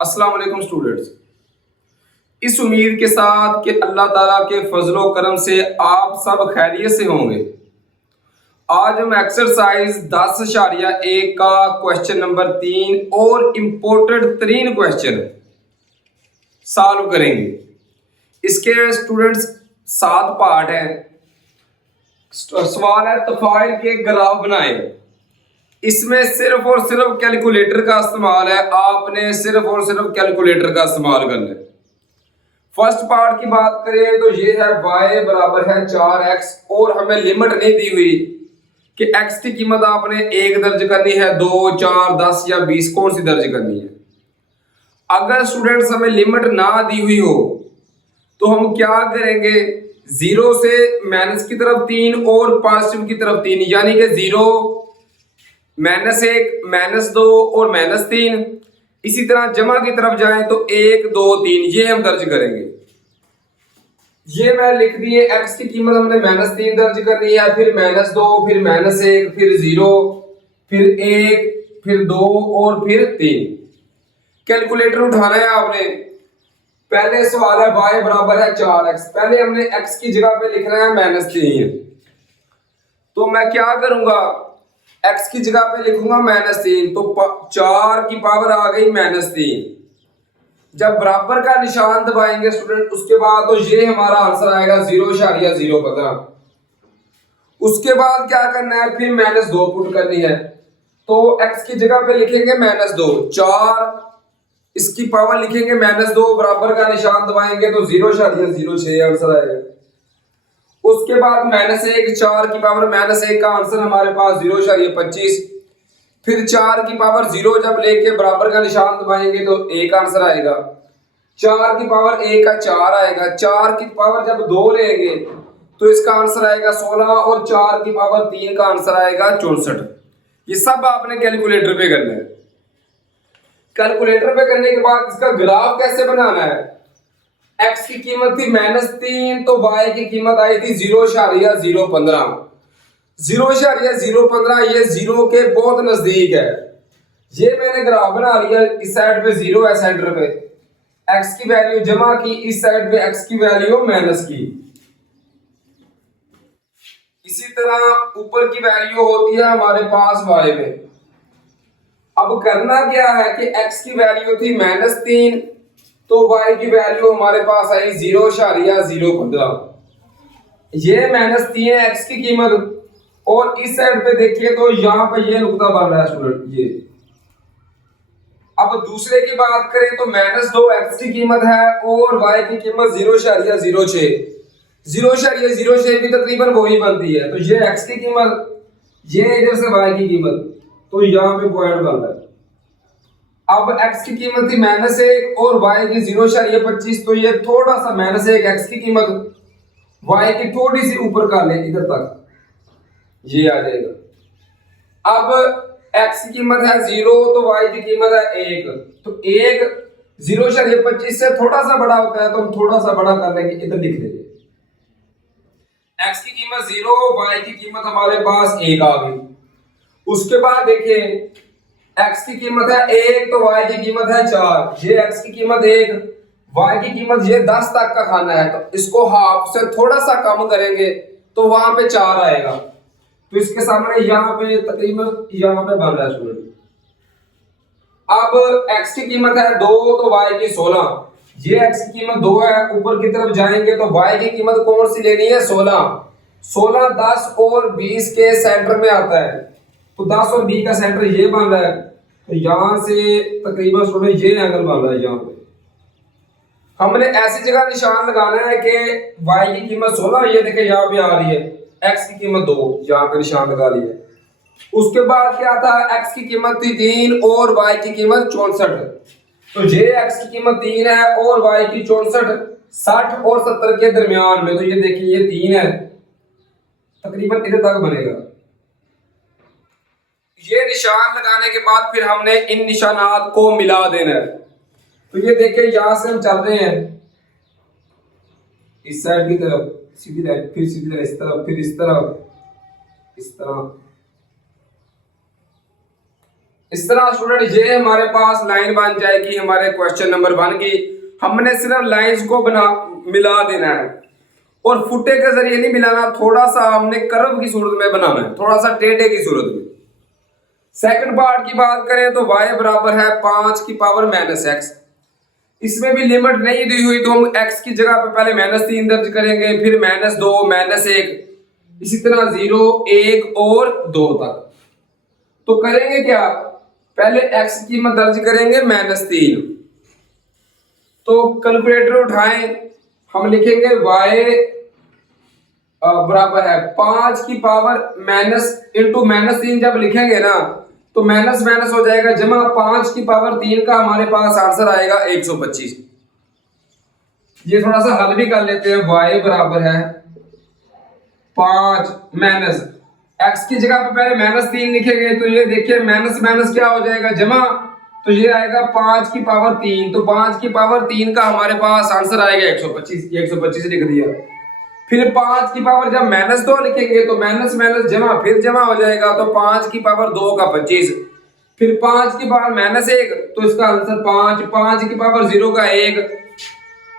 अस्सलाम वालेकुम स्टूडेंट्स। इस उम्मीद के साथ कि अल्लाह ताला के फजलो करम से आप सब खैरियत से होंगे। आज हम एक्सरसाइज 10.1 का क्वेश्चन नंबर 3 और इम्पोर्टेंट तरीन क्वेश्चन सॉल्व करेंगे। इसके स्टूडेंट्स 7 पार्ट हैं। सवाल है तफाइल के ग्राफ बनाए। इसमें सिर्फ और सिर्फ कैलकुलेटर का इस्तेमाल है। आपने सिर्फ और सिर्फ कैलकुलेटर का इस्तेमाल करना है। फर्स्ट पार्ट की बात करें तो ये है y बराबर है 4x और हमें लिमिट नहीं दी हुई कि x की कीमत आपने 1 दर्ज करनी है, 2, 4, 10 या 20 कौन सी दर्ज करनी है। अगर स्टूडेंट्स हमें लिमिट ना दी हुई हो तो हम क्या करेंगे, 0 से माइनस की तरफ 3 और पॉजिटिव की तरफ 3, यानी कि 0, -1, -2 और -3। इसी तरह जमा की तरफ जाएं तो 1, 2, 3 ये हम दर्ज करेंगे। ये मैं लिख दिए, x की कीमत हमने -3 दर्ज करनी है, फिर -2, फिर -1, फिर 0, फिर 1, फिर 2 और फिर 3। कैलकुलेटर उठाना है आपने। पहले सवाल है y बराबर है 4x। पहले हमने x की जगह पे लिखना है -3। तो मैं क्या करूंगा, x की जगह पे लिखूंगा -3, तो 4 की पावर आ गई -3। जब बराबर का निशान दबाएंगे स्टूडेंट उसके बाद तो ये हमारा आंसर आएगा 0.015। उसके बाद क्या करना है, फिर -2 पुट करनी है। तो x की जगह पे लिखेंगे -2, 4 इसकी पावर लिखेंगे -2, बराबर का निशान दबाएंगे तो 0.06 आंसर आएगा। उसके बाद -1, 4 की पावर -1 का आंसर हमारे पास 0.25। फिर 4 की पावर 0 जब लेके बराबर का निशान दबाएंगे तो 1 आंसर आएगा। 4 की पावर 1 का 4 आएगा। 4 की पावर जब 2 लेंगे तो इसका आंसर आएगा 16 और 4 की पावर 3 का आंसर आएगा 64। ये सब आपने कैलकुलेटर पे करना है। कैलकुलेटर पे करने के बाद इसका ग्राफ कैसे बनाना है, x की कीमत थी -3 तो y की कीमत आई थी 0.015। 0.015 ये 0 के बहुत नजदीक है। ये मैंने ग्राफ बना लिया, इस साइड पे 0 है सेंटर पे, x की वैल्यू जमा की, इस साइड पे x की वैल्यू माइनस की। इसी तरह ऊपर की वैल्यू होती है हमारे पास y में। अब करना क्या है कि x की वैल्यू थी -3 तो y की वैल्यू हमारे पास आई 0.015। ये -3 है x की कीमत, और इस साइड पे देखिए तो यहां पे ये नुकता बन रहा है स्टूडेंट ये। अब दूसरे की बात करें तो -2 x की कीमत है और y की कीमत 0.06। 0.06 भी तकरीबन वही बनती है। तो ये x की कीमत, ये इधर से y की कीमत, तो यहां पे पॉइंट बन रहा है। अब x की कीमत थी -1 और y की 0.25, तो ये थोड़ा सा -1 x की कीमत y की थोड़ी सी ऊपर कर ले इधर तक, ये आ जाएगा। अब x की कीमत है 0 तो y की कीमत है 1, तो 1 0.25 से थोड़ा सा बड़ा होता है तो हम थोड़ा सा बड़ा कर लेंगे, इधर लिख लेंगे। x की कीमत 0, y की कीमत हमारे पास 1 आ गई। उसके बाद देखिए x की कीमत है 1 तो y की कीमत है 4। ये x की कीमत 1, y की कीमत ये 10 तक का खाना है, तो इसको हाफ से थोड़ा सा कम करेंगे तो वहां पे 4 आएगा। तो इसके सामने यहाँ पे तकरीबन यहाँ पे बन रहा है स्टूडेंट। अब x की कीमत है 2 तो y की 16। ये x की कीमत 2 है, ऊपर की तरफ जाएंगे तो y की कीमत कौन सी लेनी है, 16। 16 10 और 20 के सेंटर में आता है, तो 10 और 20 का सेंटर ये बन रहा है। तो यहां से तकरीबन स्टूडेंट ये एंगल बन रहा है। यहाँ पे हमने ऐसी जगह निशान लगाना है कि y की कीमत 16, ये देखें यहाँ पे आ रही है, x की कीमत 2, यहाँ पे निशान लगा लिया। उसके बाद क्या था, x की कीमत थी 3 और y की कीमत 64। तो ये x की कीमत 3 है और y की 64, 60 और 70 के दरमियान में। तो ये देखिए ये 3 है, तकरीबन इधर तक बनेगा। ये निशान लगाने के बाद फिर हमने इन निशानात को मिला देना है। तो ये देखिए यहां से हम चल रहे हैं इस साइड की तरफ, सीधी लाइन, फिर सीधी लाइन इस तरफ, फिर इस तरफ, इस तरह। इस तरह स्टूडेंट ये हमारे पास लाइन बन जाएगी हमारे क्वेश्चन नंबर 1 की। हमने सिर्फ लाइंस को मिला देना है और फुटे के जरिए नहीं मिलाना, थोड़ा सा हमने कर्व की सूरत में बनाना है, थोड़ा सा टेढ़े की सूरत में। सेकंड पार्ट की बात करें तो y बराबर है 5 की पावर माइनस एक्स। इसमें भी लिमिट नहीं दी हुई तो हम x की जगह पे पहले -3 दर्ज करेंगे, फिर -2 -1, इसी तरह 0 1 और 2 तक। तो करेंगे क्या, पहले x की कीमत दर्ज करेंगे -3। तो कैलकुलेटर उठाएं, हम लिखेंगे y बराबर है 5 की पावर माइनस इंटू -3। जब लिखेंगे ना तो माइनस माइनस हो जाएगा जमा, 5 की पावर 3 का हमारे पास आंसर आएगा 125। ये थोड़ा सा हल भी कर लेते हैं। y बराबर है 5 माइनस x की जगह पे पहले -3 लिखेंगे तो ये देखिए माइनस माइनस क्या हो जाएगा जमा, तो ये आएगा 5 की पावर 3। तो 5 की पावर 3 का हमारे पास आंसर आएगा 125। 125 लिख दिया। फिर 5 की पावर जब -2 लिखेंगे तो माइनस माइनस जमा, फिर जमा हो जाएगा तो 5 की पावर 2 का 25। फिर 5 की पावर -1 तो इसका आंसर 5। 5 की पावर 0 का 1।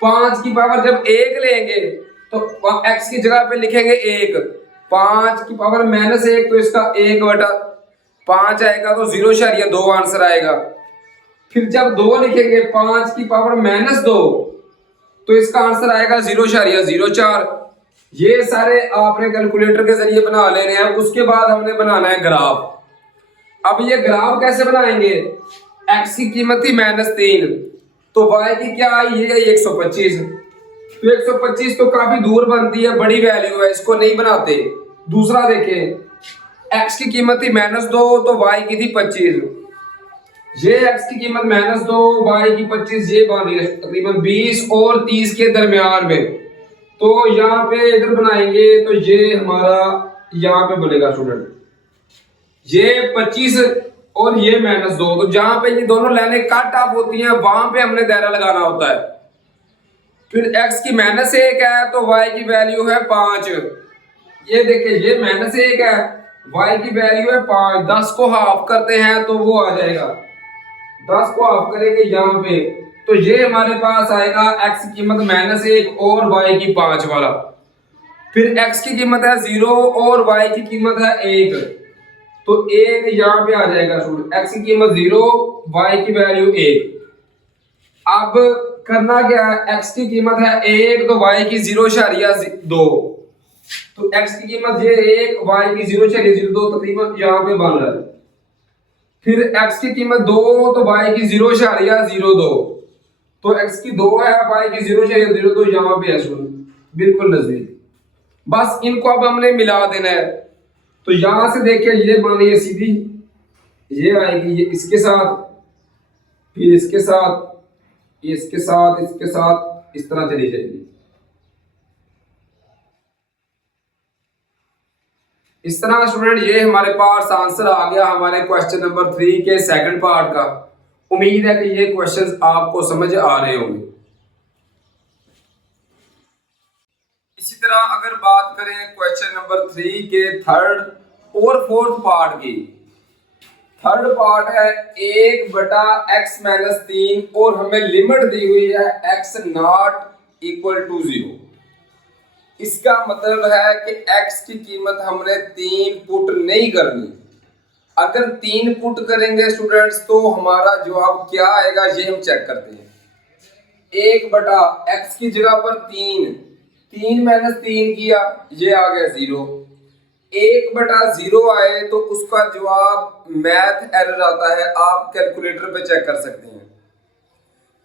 5 की पावर जब 1 लेंगे तो x की जगह पे लिखेंगे 1। 5 की पावर -1 तो इसका 1/5 आएगा तो 0.2 आंसर आएगा। फिर जब 2 लिखेंगे 5 की पावर -2 तो इसका आंसर आएगा 0.04। ये सारे आपने कैलकुलेटर के जरिए बना लेने हैं। उसके बाद हमने बनाना है ग्राफ। अब ये ग्राफ कैसे बनाएंगे, x की कीमत थी -3 तो y की क्या आई, ये 125। तो 125 तो काफी दूर बनती है, बड़ी वैल्यू है, इसको नहीं बनाते। दूसरा देखें, x की कीमत थी -2 तो y की थी 25। ये x की कीमत -2 y की 25, ये बन रही है तकरीबन 20 और 30 के दरमियान में। तो यहाँ पे इधर बनाएंगे तो ये हमारा यहाँ पे बनेगा स्टूडेंट, ये 25 और ये -2। तो जहां पे ये दोनों लाइनें कट ऑफ होती हैं वहां पे हमने दायरा लगाना होता है। फिर x की -1 है तो y की वैल्यू है 5। ये देखिए ये -1 है, y की वैल्यू है 5। 10 को हाफ करते हैं तो वो आ जाएगा, 10 को हाफ करेंगे यहाँ पे तो ये हमारे पास आएगा x की कीमत -1 और y की 5 वाला। फिर x की कीमत है 0 और y की कीमत है 1 तो 1 यहाँ पे आ जाएगा स्टूडेंट। x की कीमत 0, y की वैल्यू 1। अब करना क्या है, x की कीमत है 1 तो y की 0.2। तो x की कीमत ये 1, y की 0.02 तकरीबन यहाँ पे बन रहा है। फिर x की कीमत 2 तो y की 0.02। तो x की 2 है, y की 0.02 यहाँ पे है बिल्कुल नजदीक। बस इनको अब हमने मिला देना है। तो यहां से देखिए ये बनी है सीधी, ये आएगी ये इसके साथ, फिर इसके साथ, ये इसके साथ, इसके साथ, इस तरह चली जाएगी। इस तरह स्टूडेंट ये हमारे पास आंसर आ गया हमारे क्वेश्चन नंबर 3 के सेकंड पार्ट का। उम्मीद है कि ये क्वेश्चंस आपको समझ आ रहे होंगे। इसी तरह अगर बात करें क्वेश्चन नंबर 3 के थर्ड और फोर्थ पार्ट की, थर्ड पार्ट है 1/x-3 और हमें लिमिट दी हुई है x≠0। इसका मतलब है कि x की कीमत हमने 3 पुट नहीं करनी। अगर 3 पुट करेंगे स्टूडेंट्स तो हमारा जवाब क्या आएगा ये हम चेक करते हैं। 1/x की जगह पर 3 - 3 किया, ये आ गया 0। 1/0 आए तो उसका जवाब मैथ एरर आता है, आप कैलकुलेटर पे चेक कर सकते हैं।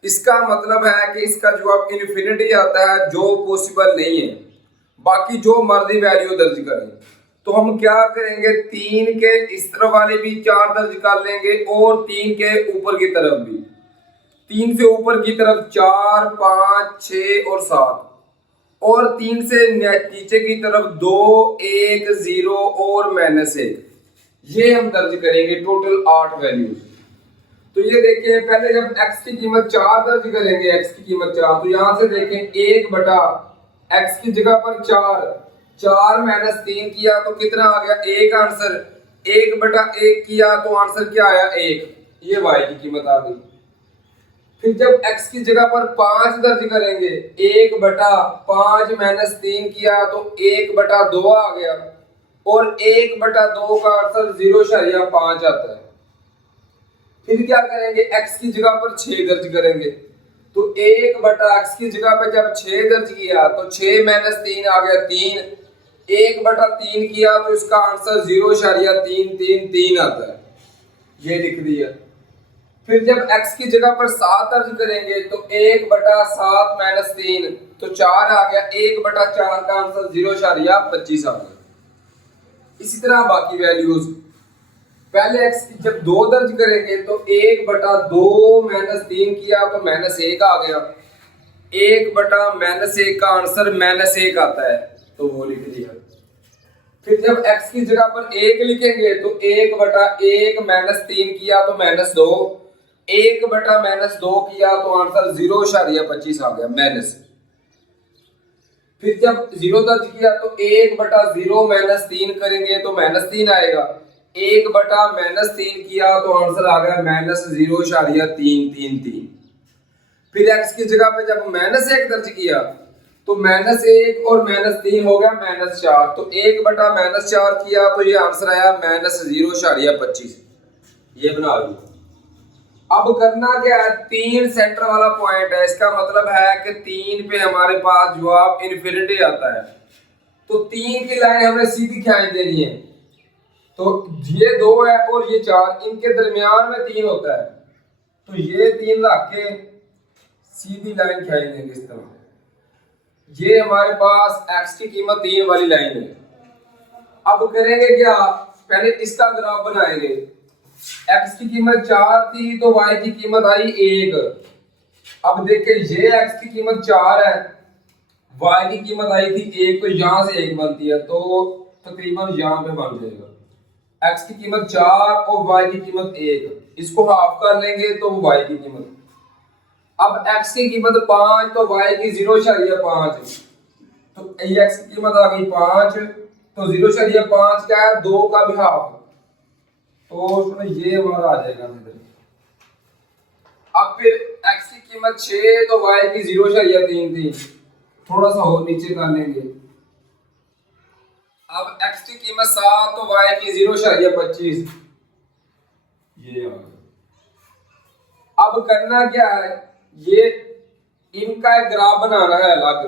इसका मतलब है कि इसका जवाब इन्फिनिटी आता है, जो पॉसिबल नहीं है। बाकी जो मर्जी वैल्यू दर्ज करें। तो हम क्या करेंगे, 3 के इस तरफ वाले भी 4 दर्ज कर लेंगे और 3 के ऊपर की तरफ भी। 3 से ऊपर की तरफ 4, 5, 6 और 7 और 3 से नीचे की तरफ 2, 1, 0 और -1। ये हम दर्ज करेंगे, टोटल 8 वैल्यूज। तो ये देखिए पहले जब x की कीमत 4 दर्ज करेंगे, x की कीमत 4, तो यहां से देखें 1/x की जगह पर 4 - 3 किया तो कितना आ गया, 1 आंसर। 1/1 किया तो आंसर क्या आया 1, ये y की कीमत आ गई। फिर जब x की जगह पर 5 दर्ज करेंगे 1/5 - 3 किया तो 1/2 आ गया और 1/2 का आंसर 0.5 आता है। फिर क्या करेंगे x की जगह पर 6 दर्ज करेंगे तो 1/x की जगह पर जब 6 दर्ज किया तो 6 - 3 आ गया 3, 1/3 किया तो इसका आंसर 0.333 आता है, ये लिख दिया। फिर जब x की जगह पर 7 दर्ज करेंगे तो 1/7 - 3 तो 4 आ गया, 1/4 का आंसर 0.25 आ गया। इसी तरह बाकी वैल्यूज, पहले x की जब 2 दर्ज करेंगे तो 1/2 - 3 किया तो -1 आ गया, 1/-1 का आंसर -1 आता है, तो वो लिख दिया। फिर जब x की जगह पर 1 लिखेंगे तो 1/1 - 3 किया तो -2, 1/-2 किया तो आंसर 0.25 आ गया, माइनस। फिर जब 0 दर्ज किया तो 1/0 - 3 करेंगे तो -3 आएगा, 1/-3 किया तो आंसर आ गया -0.333। फिर x की जगह पे जब -1 दर्ज किया तो -1 और -3 हो गया -4, तो 1/-4 किया तो ये आंसर आया -0.25, ये बना लिया। अब करना क्या है, 3 सेंटर वाला पॉइंट है, इसका मतलब है कि 3 पे हमारे पास जवाब इनफिनिटी आता है, तो 3 की लाइन हमें सीधी खींच देनी है। तो ये 2 है और ये 4, इनके दरमियान में 3 होता है, तो ये 3 रख के सीधी लाइन खींच देंगे इस तरह। ये हमारे पास x की कीमत 3 वाली लाइन है। अब करेंगे क्या, पहले इसका ग्राफ बनाएंगे। x की कीमत 4 थी तो y की कीमत आई 1। अब देखिए ये x की कीमत 4 है, y की कीमत आई थी 1, तो यहां से 1 बनती है, तो तकरीबन यहां पे बन जाएगा। x की कीमत 4 और y की कीमत 1, इसको हाफ कर लेंगे तो y की कीमत। अब x की कीमत 5 तो y की 0.5, तो x की कीमत आ गई 5, तो 0.5 क्या है, 2 का भी हाफ, तो उसमें ये हमारा आ जाएगा इधर। अब फिर x की कीमत 6 तो y की 0.3 थी, थोड़ा सा और नीचे कर लेंगे। अब x की कीमत 7 तो y की 0.25, ये आ गया। अब करना क्या है, ये इनका एक ग्राफ बनाना है अलग,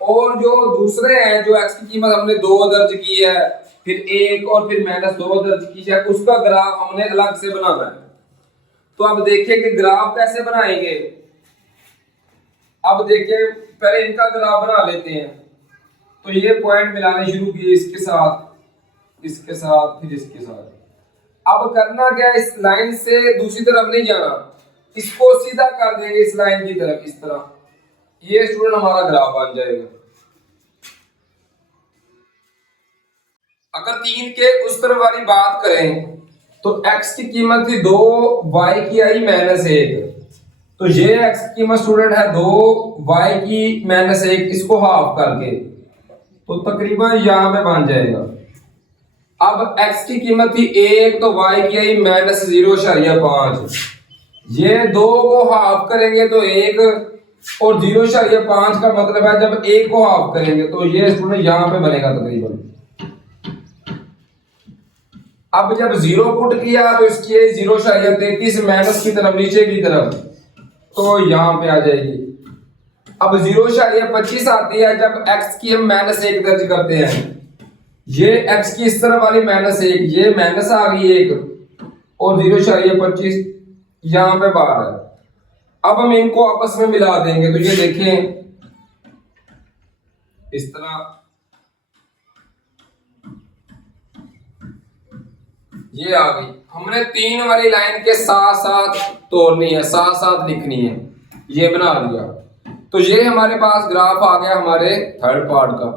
और जो दूसरे हैं जो x की कीमत हमने 2 दर्ज की है, फिर 1 और फिर -2 दर्ज की है, उसका ग्राफ हमने अलग से बनाना है। तो अब देखिए कि ग्राफ कैसे बनाएंगे। अब देखिए पहले इनका ग्राफ बना लेते हैं, तो ये पॉइंट मिलाने शुरू किए इसके साथ, इसके साथ, फिर इसके साथ। अब करना क्या, इस लाइन से दूसरी तरफ नहीं जाना, इसको सीधा कर देंगे इस लाइन की तरफ, इस तरह, ये स्टूडेंट हमारा ग्राफ बन जाएगा। अगर 3 के उस तरफ वाली बात करें तो x की कीमत थी 2, y की आई -1, तो ये x की कीमत स्टूडेंट है 2, y की -1, इसको हाफ करके तो तकरीबन यहां पे बन जाएगा। अब x की कीमत थी 1 तो y की आई -0.5, ये 2 को हाफ करेंगे तो 1, और 0.5 का मतलब है जब 1 को हाफ करेंगे तो ये स्टूडेंट यहां पे बनेगा तकरीबन। अब जब 0 पुट किया तो इसकी 0.33 माइनस की तरफ, नीचे की तरफ, तो यहां पे आ जाएगी। अब 0.25 आती है जब x की हम -1 दर्ज करते हैं, ये x की इस तरफ वाली -1, ये माइनस आ गई 1, और 0.25 यहां पे बाहर है। अब हम इनको आपस में मिला देंगे, तो ये देखें इस तरह, ये आ गई। हमने 3 वाली लाइन के साथ साथ तोड़नी है, साथ साथ लिखनी है, ये बना लिया। तो ये हमारे पास ग्राफ आ गया हमारे थर्ड पार्ट का।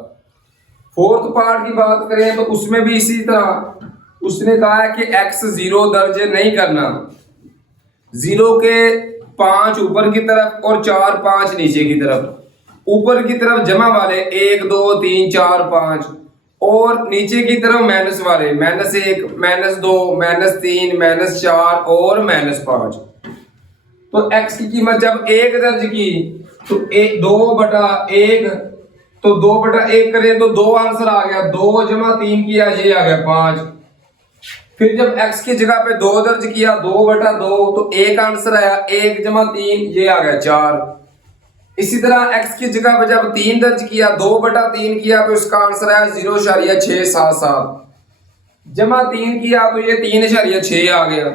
फोर्थ पार्ट की बात करें तो उसमें भी इसी तरह उसने कहा है कि x 0 दर्ज नहीं करना, 0 के 5 ऊपर की तरफ और 4 5 नीचे की तरफ। ऊपर की तरफ जमा वाले 1 2 3 4 5, और नीचे की तरफ माइनस वाले -1 -2 -3 -4 और -5। तो x की कीमत जब 1 दर्ज की तो 2/1, तो 2/1 करें तो 2 आंसर आ गया, 2 जमा 3 किया ये आ गया 5। फिर जब x की जगह पे 2 दर्ज किया 2/2 तो 1 आंसर आया, 1 जमा 3 ये आ गया 4। इसी तरह x की जगह पे जब 3 दर्ज किया 2/3 किया तो इसका आंसर आया 0.677, जमा 3 किया तो ये 3.6 आ गया।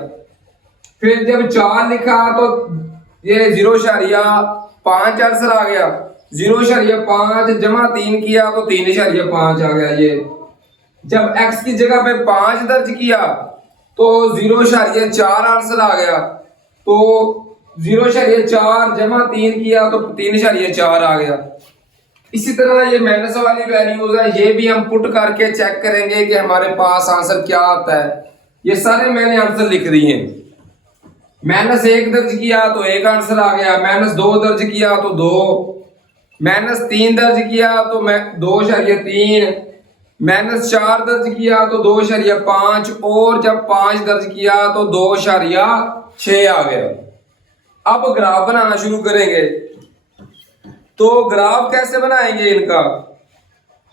फिर जब 4 लिखा तो ये 0.5 आंसर आ गया, 0.5 जमा 3 किया तो 3.5 आ गया ये। जब x की जगह पे 5 दर्ज किया तो 0.4 आंसर आ गया, तो 0.4 जमा 3 किया तो 3.4 आ गया। इसी तरह ये माइनस वाली वैल्यूज है, ये भी हम पुट करके चेक करेंगे कि हमारे पास आंसर क्या आता है। ये सारे मैंने आंसर लिख दिए हैं। -1 दर्ज किया तो 1 आंसर आ गया, -2 दर्ज किया तो 2, -3 दर्ज किया तो 2.3, -4 दर्ज किया तो 2.5 और जब 5 दर्ज किया तो 2.6 आ गया। अब ग्राफ बनाना शुरू करेंगे। तो ग्राफ कैसे बनाएंगे इनका?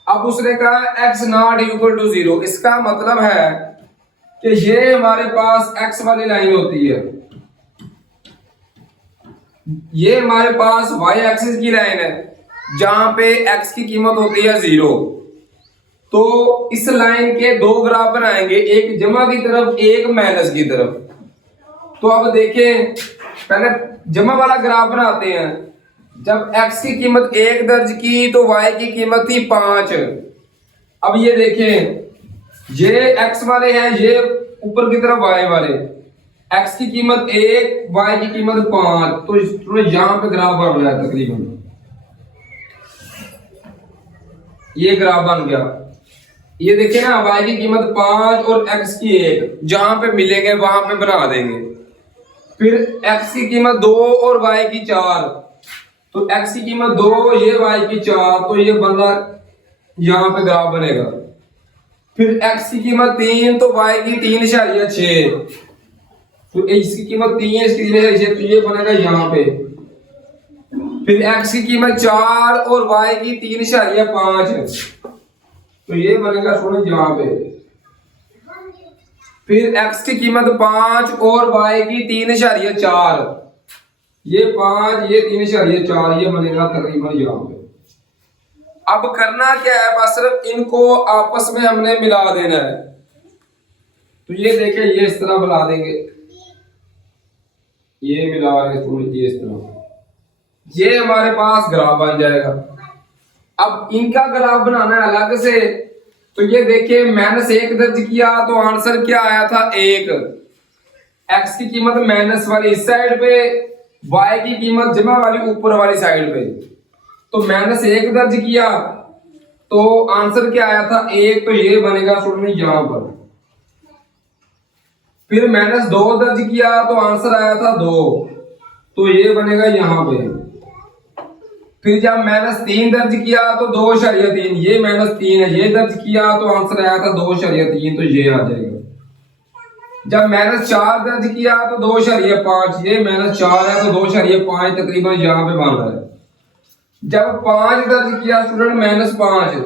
अब उसने कहा x नॉट इक्वल टू 0, इसका मतलब है कि ये हमारे पास x वाली लाइन होती है, ये हमारे पास y एक्सिस की लाइन है जहां पे x की कीमत होती है 0। तो इस लाइन के दो ग्राफ बनाएंगे, एक जमा की तरफ एक माइनस की तरफ। तो अब देखें, पहले जमा वाला ग्राफ बनाते हैं। जब x की कीमत 1 दर्ज की तो y की कीमत थी 5। अब ये देखें, ये x वाले हैं, ये ऊपर की तरफ y वाले। x की कीमत 1, y की कीमत 5, तो यहां पे ग्राफ बन रहा है तकरीबन, ये ग्राफ बन गया। ये देखिए ना, y की कीमत 5 और x की 1, जहां पे मिलेंगे वहां पे बना देंगे। फिर x की कीमत 2 और y की 4, तो x की कीमत 2, ये y की 4, तो ये बन रहा, यहां पे ग्राफ बनेगा। फिर x की कीमत 3 तो y की 3.6, तो इसकी कीमत 3 इसकी 3.6, तो ये बनेगा यहां पे। फिर x की कीमत 4 और y की 3.5, तो ये बनेगा सुनो यहाँ पे। फिर x की कीमत 5 और y की 3.4, ये 5 ये 3.4, ये बनेगा तकरीबन यहाँ पे। अब करना क्या है, बस सिर्फ इनको आपस में हमने मिला देना है। तो ये देखें, ये इस तरह मिला देंगे, ये मिला रहे ये इस तरह, ये हमारे पास ग्राफ बन जाएगा। अब इनका ग्राफ बनाना है अलग से। तो ये देखिए, -1 दर्ज किया तो आंसर क्या आया था 1। x की कीमत माइनस वाली इस साइड पे, y की कीमत जमा वाली ऊपर वाली साइड पे। तो -1 दर्ज किया तो आंसर क्या आया था 1, तो ये बनेगा स्टूडेंट यहां पर। फिर -2 दर्ज किया तो आंसर आया था 2, तो ये बनेगा यहां पे। फिर जब -3 दर्ज किया तो 2.3, ये -3 है, ये दर्ज किया तो आंसर आया था 2.3, तो ये आ जाएगा। जब -4 दर्ज किया तो 2.5, ये -4 है तो 2.5 तकरीबन यहाँ पे बन रहा है। जब 5 दर्ज किया स्टूडेंट -5,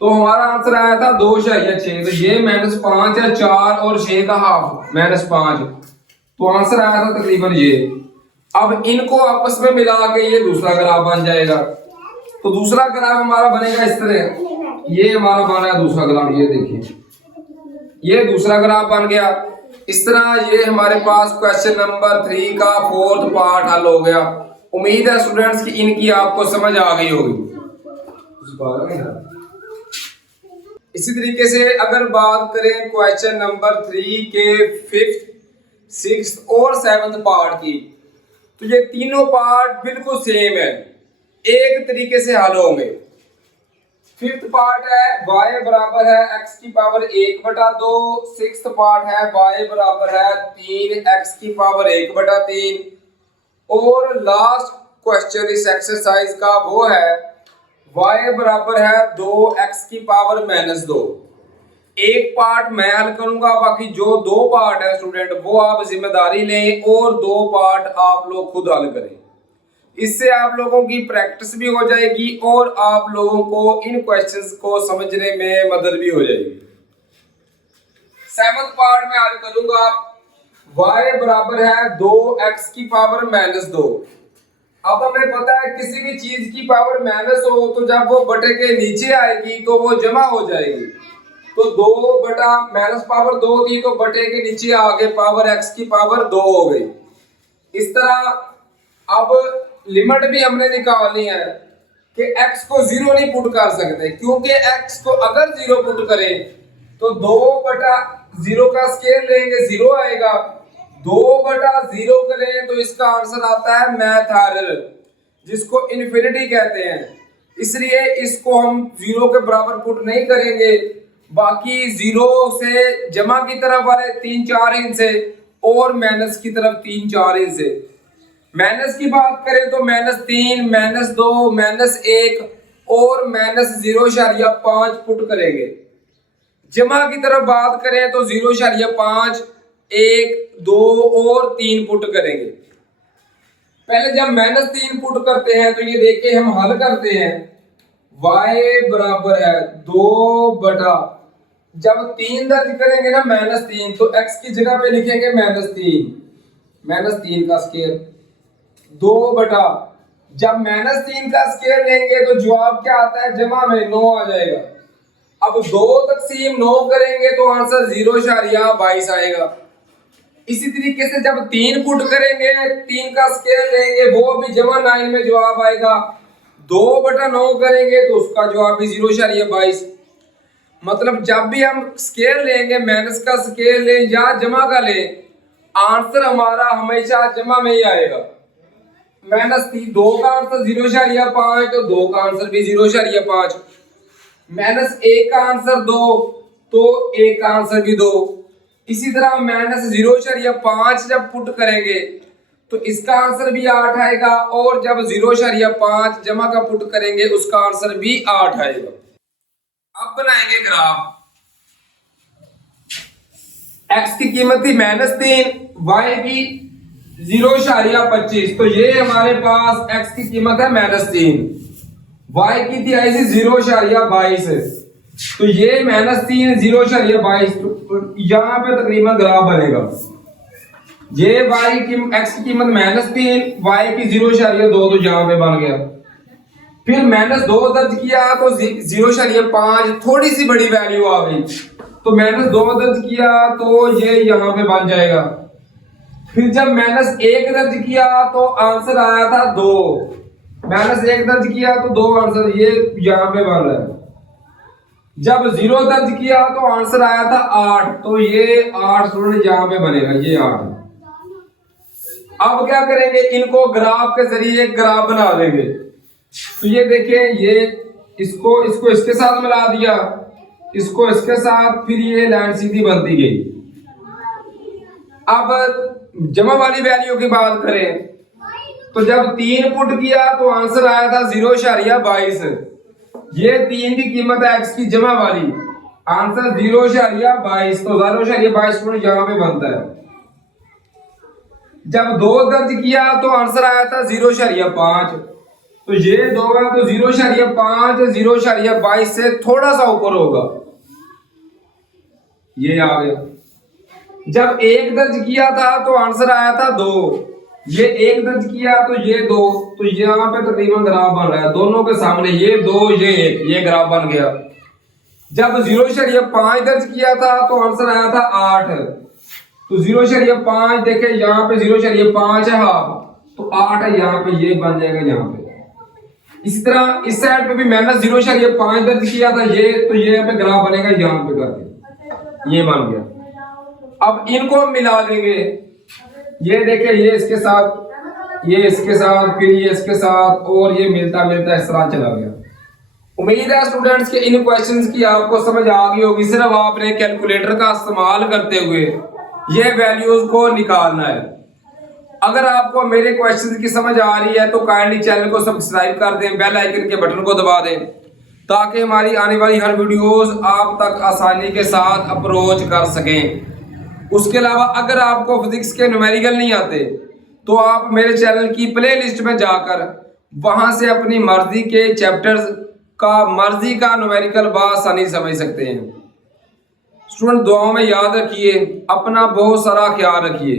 तो हमारा आंसर आया था 2.6, तो ये -5 है, 4 और 6 का हाफ -5, तो आंसर आया था तकरीबन ये। अब इनको आपस में मिला के ये दूसरा ग्राफ बन जाएगा। तो दूसरा ग्राफ हमारा बनेगा इस तरह, ये हमारा बना दूसरा ग्राफ, ये देखिए ये दूसरा ग्राफ बन गया इस तरह। ये हमारे पास क्वेश्चन नंबर 3 का 4th पार्ट हल हो गया। उम्मीद है स्टूडेंट्स की इनकी आपको समझ आ गई होगी। इसी तरीके से अगर बात करें क्वेश्चन नंबर 3 के 5th, 6th और 7th पार्ट की, तो ये तीनों पार्ट बिल्कुल सेम है, एक तरीके से हल होंगे। 5th पार्ट है y बराबर है x की पावर 1/2, 6th पार्ट है y बराबर है 3x की पावर 1/3, और लास्ट क्वेश्चन इस एक्सरसाइज का वो है y बराबर है 2x की पावर माइनस 2। एक पार्ट मैं हल करूंगा, बाकी जो दो पार्ट है स्टूडेंट वो आप जिम्मेदारी लें और दो पार्ट आप लोग खुद हल करें। इससे आप लोगों की प्रैक्टिस भी हो जाएगी और आप लोगों को इन क्वेश्चंस को समझने में मदद भी हो जाएगी। सेवंथ पार्ट में हल करूंगा। y बराबर है 2x की पावर माइनस 2। अब हमें पता है किसी भी चीज की पावर माइनस हो तो जब वो बटे के नीचे आएगी तो वो जमा हो जाएगी। तो 2 बटा माइनस पावर 2 थी तो बटे के नीचे आगे पावर x की पावर 2 हो गई। इस तरह अब लिमिट भी हमने निकालनी है कि x को 0 नहीं पुट कर सकते, क्योंकि x को अगर 0 पुट करें तो 2 बटा 0 का स्केयर लेंगे 0 आएगा। 2 बटा 0 करें तो इसका आंसर आता है मैथ एरर, जिसको इन्फिनिटी कहते हैं। इसलिए इसको हम 0 के बराबर पुट नहीं करेंगे। बाकी 0 से जमा की तरफ वाले 3-4 इंच से और माइनस की तरफ 3-4 इंच से। माइनस की बात करें तो -3, -2, -1 और -0.5 पुट करेंगे। जमा की तरफ बात करें तो 0.5, 1, 2 और 3 पुट करेंगे। पहले जब -3 पुट करते हैं तो ये देखिए हम हल करते हैं। y बराबर है 2 बटा, जब 3 दर्ज करेंगे ना -3 तो x की जगह पे लिखेंगे -3 का स्केयर 2 बटा, जब -3 का स्केयर लेंगे तो जवाब क्या आता है, जमा में 9 आ जाएगा। अब 2 तकसीम 9 करेंगे तो आंसर 0.22 आएगा। इसी तरीके से जब 3 पुट करेंगे, 3 का स्केयर लेंगे वो भी जमा 9 में जवाब आएगा। 2 बटा 9 करेंगे तो उसका जवाब भी 0.22। मतलब जब भी हम स्केयर लेंगे, माइनस का स्केयर लें या जमा का लें, आंसर हमारा हमेशा जमा में ही आएगा। -2 का आंसर 0.5 तो 2 का आंसर भी 0.5। -1 का आंसर 2 तो 1 का आंसर भी 2। इसी तरह -0.5 जब पुट करेंगे तो इसका आंसर भी 8 आएगा और जब 0.5 जमा का पुट करेंगे उसका आंसर भी 8 आएगा। अब बनाएंगे ग्राफ। x की कीमत थी -3, y की 0.25, तो ये हमारे पास x की कीमत है -3, y की थी आई थी 0.22, तो ये -3 0.22, तो यहाँ पे तकरीबन ग्राफ बनेगा। ये x की कीमत -3, y की 0.2, तो यहाँ पे बन गया। फिर -2 दर्ज किया तो 0.5 थोड़ी सी बड़ी वैल्यू आ गई, तो -2 दर्ज किया तो ये यहाँ पे बन जाएगा। फिर जब -1 दर्ज किया तो आंसर आया था 2, -1 दर्ज किया तो 2 आंसर ये यहाँ पे बन रहा है। जब 0 दर्ज किया तो आंसर आया था 8, तो ये 8 स्टूडेंट यहाँ पे बनेगा, ये 8। अब क्या करेंगे, इनको ग्राफ के जरिए एक ग्राफ बना देंगे। तो ये देखिए, ये इसको इसके साथ मिला दिया, इसको इसके साथ, फिर ये लाइन सीधी बनती गई। अब जमा वाली वैल्यू की बात करें तो जब 3 पुट किया तो आंसर आया था 0.22। ये 3 की कीमत है x की जमा वाली, आंसर 0.22, तो 0.22 यहाँ पे बनता है। जब 2 दर्ज किया तो आंसर आया था 0.5, तो ये 2 है तो 0.5 0.22 से थोड़ा सा ऊपर होगा, ये आ गया। जब 1 दर्ज किया था तो आंसर आया था 2, ये 1 दर्ज किया तो ये 2, तो यहाँ पे तकरीबन ग्राफ बन रहा है दोनों के सामने, ये 2 ये 1, ये ग्राफ बन गया। जब 0.5 दर्ज किया था तो आंसर आया था 8, तो 0.5 देखे यहाँ पे 0.5 है हाफ, तो 8 है यहाँ पे, ये बन जाएगा यहाँ पे। इसी तरह इस साइड पे भी -0.5 दर्ज किया था ये, तो ये यहाँ पे ग्राफ बनेगा यहाँ पे करके, ये बन गया। अब इनको हम मिला देंगे, ये देखिए, ये इसके साथ, ये इसके साथ, फिर ये इसके साथ, और ये मिलता मिलता इस तरह चला गया। उम्मीद है स्टूडेंट्स के इन क्वेश्चंस की आपको समझ आ गई होगी। सिर्फ आपने कैलकुलेटर का इस्तेमाल करते हुए ये वैल्यूज को निकालना है। अगर आपको मेरे क्वेश्चन की समझ आ रही है तो काइंडली चैनल को सब्सक्राइब कर दें, बेल आइकन के बटन को दबा दें ताकि हमारी आने वाली हर वीडियोस आप तक आसानी के साथ अप्रोच कर सकें। उसके अलावा अगर आपको फिजिक्स के न्यूमेरिकल नहीं आते तो आप मेरे चैनल की प्लेलिस्ट में जाकर वहां से अपनी मर्जी के चैप्टर्स का मर्जी का न्यूमेरिकल बआसानी समझ सकते हैं। स्टूडेंट दुआओं में याद रखिए, अपना बहुत सारा ख्याल रखिए।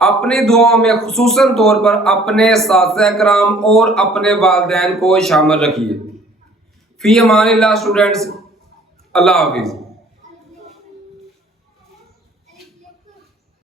अपनी दुआओं में खुसूसन तौर पर अपने साथी कराम और अपने वालिदैन को शामिल रखिए। फी अमानिल्लाह स्टूडेंट्स, अल्लाह हाफिज़।